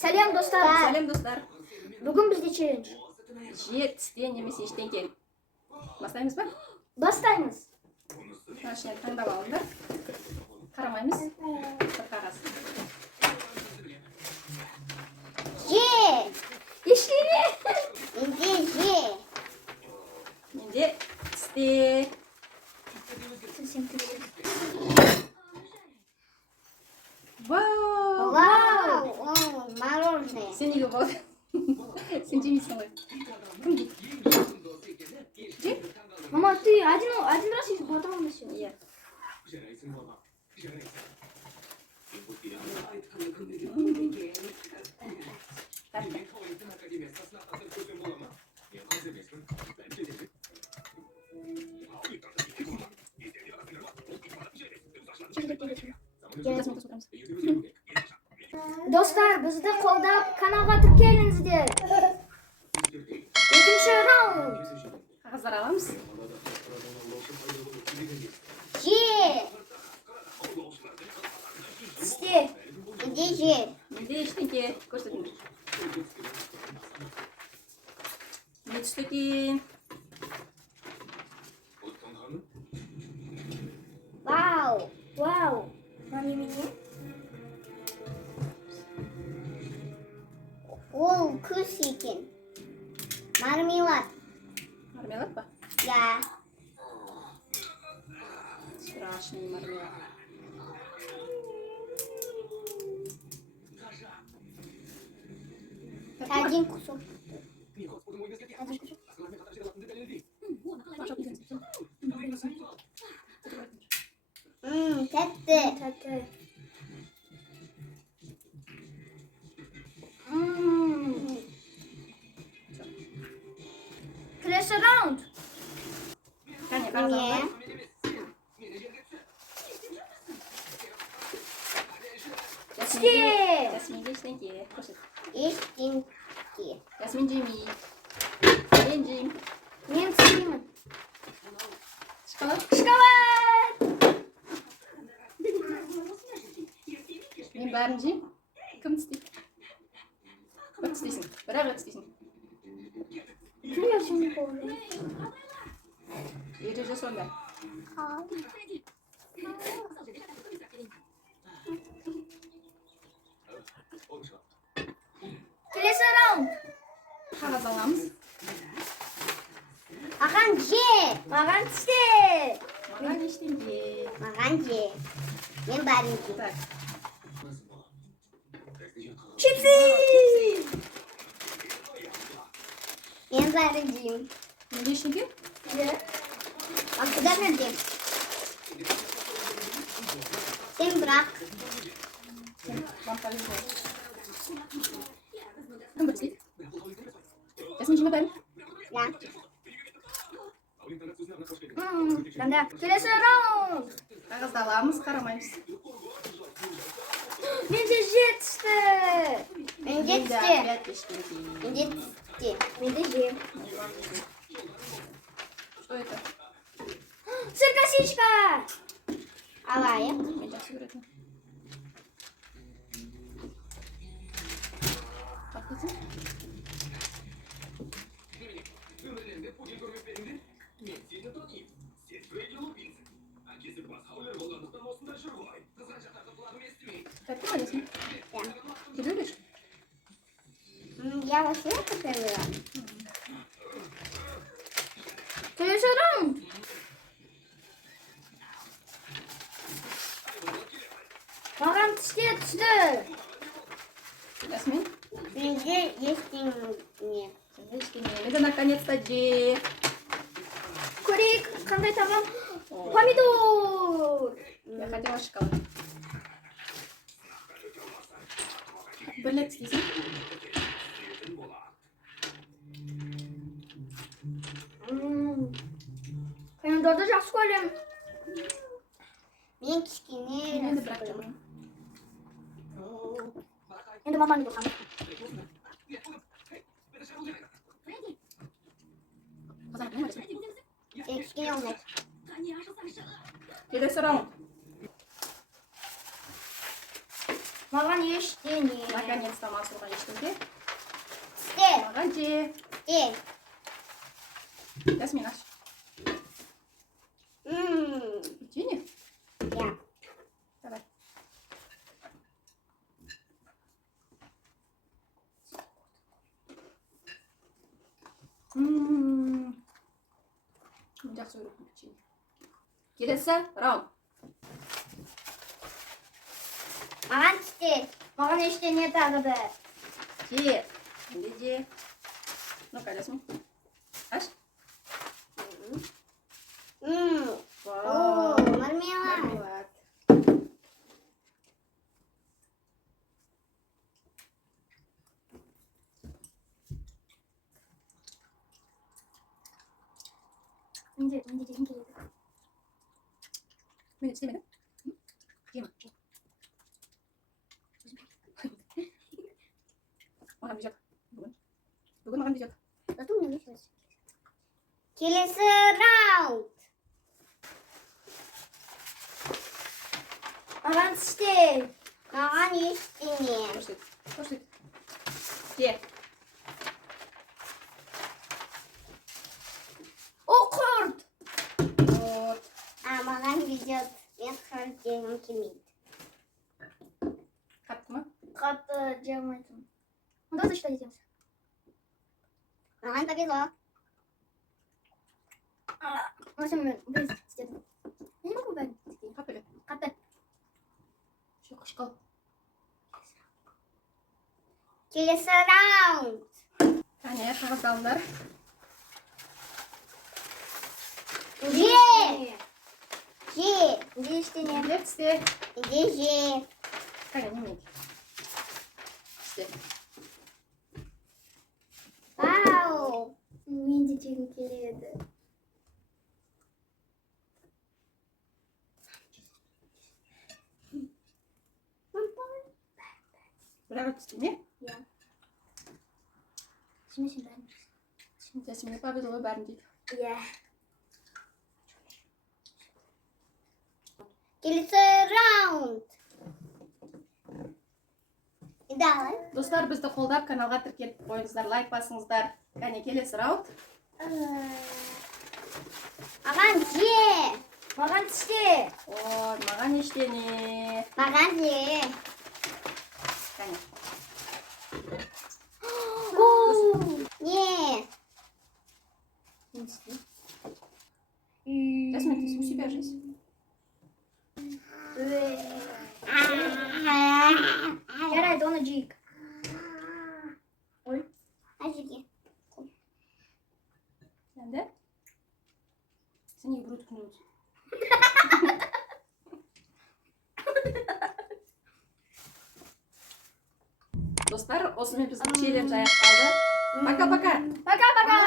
Сәлем достар. Сәлем достар. Бүгін бізде челлендж. Же, тісте немесе ештеңке. Бастаймыз ба? Бастаймыз. Машина таңдап алыңдар. Қарамаймыз. Bir қағаз. Же. Ешкене. Менде же. Менде тісте. Вау! Вау, мороженое. Сен неге болды? Сен жемейсің ғой. Же? Мама, ты один раз их потом на сегодня. Иә. Достар, бізді қолдап каналға тіркеліңіздер. Екінші раунд. Қағаздар аламыз. Же. Тісте. Менде же. Менде ештеңке. Көрсетіңдер. Не түсті екен? Вау. Вау. Немене? Ол күс екен. Мармелад. Мармелад па? Да. Страшный мармелад. Один кусок. Один кусок. Тәтті. Келесі раунд. Кәне, қағаз алыңдар. Тісте. Ясминде ештеңке. Көрсет. Ештеңке. Ясмин жемей. Мен жеймін. Мен тістеймін. Шоколад. Шоколад. Мен бәрін жеймін. Кім тістейді? Бір тістейсің. Бірақ тістейсің. Кім яшын қолды? Ереже сонда. Келесі раунд. Қағаз аламыз. Маған же. Маған тісте. Маған ештеңке. Маған же. Мен бәрін же. Так. Чипсы. Мен бәрін жеймін. Менде ештеңке? Же. Ақыда бердім. Сен бірақ. Сен банкаға жей. Кім бір тістейді? Ясмин жеме бәрін? Ja. Бәнді. Келесі раунд. Қағазды аламыз, қарамаймыз. Менде же тісті. Менде тісте. Опять ештеңке. Менде тісте. Менде же. Что это? Сыр-косичка. Алайық. Мен жақсы көретінмін. Қапқызым. Тәтті ма Ясмин? Ja. Ты любишь? Я вообще это первый раз. Келесі раунд. Маған тісте түсті. Ясмин? Менде ештеңе. Менде наконец-то же. Көрейік, қандай тағам? Помидор. Я хотела шоколад. Бірлет істейсің? Помидорды жақсы көремін. Мен кішкене. Мен де бірақ жамаймын. Енді маманы болсам. Кішкене olmayacak. Келесі раунд. Маған ештеңе. Наконец-то Масурға ештеңе. Тісте. Маған же. Тісте. Ясмин, аш. Печенье? Я. Давай. Жақсы көретін печенье. Келесі раунд. Маған тісте. Маған ештеңе тағы да. Же. Енді же. Ну-ка, Ясмин. Аш. О, мармелад. Мармелад. Менде жегім келеді. Мен істемеді. Жема. Маған бюджет. Бүгін маған бюджет. Зато у меня есть. Келесі раунд. Маған тісте. Маған ештеңе. Қош. Же. О, құрт. Вот. Маған видео. Мен құрт жегім келмейді. Қатты ма? Қатты жемайтын. Онда за что едеміз? Маған повезло. Осы мен біз істедім. Я не могу бәрін істейін. Қатты бе? Қатты. Ше, қышқыл. Келесі раунд. Әне, қағаз алыңдар. Же. Ештеңе. Неде тісте? Же. Кәне, немене? Тісте. Вау. Мен де жегім келеді. Бәрі тісте не? Я. Сен бәрін. Ясминге повезло, бәрін дейді. Я. Келесі раунд. Давай. Достар, бізді қолдап, каналға тіркеліп қойыңыздар, лайк басыңыздар. Кәне, келесі раунд. Маған же. Маған тісте. Ой, маған ештеңе. Маған же. Кәне. Не. Ясмин, ты у себя жизнь. Жарайды, оны жейік. Ой. Әжеге. Енді? Сен неге біреуді күнде өтсің? Достар, осымен біздің челлендж аяқталды. Пока-пока. Пока-пока.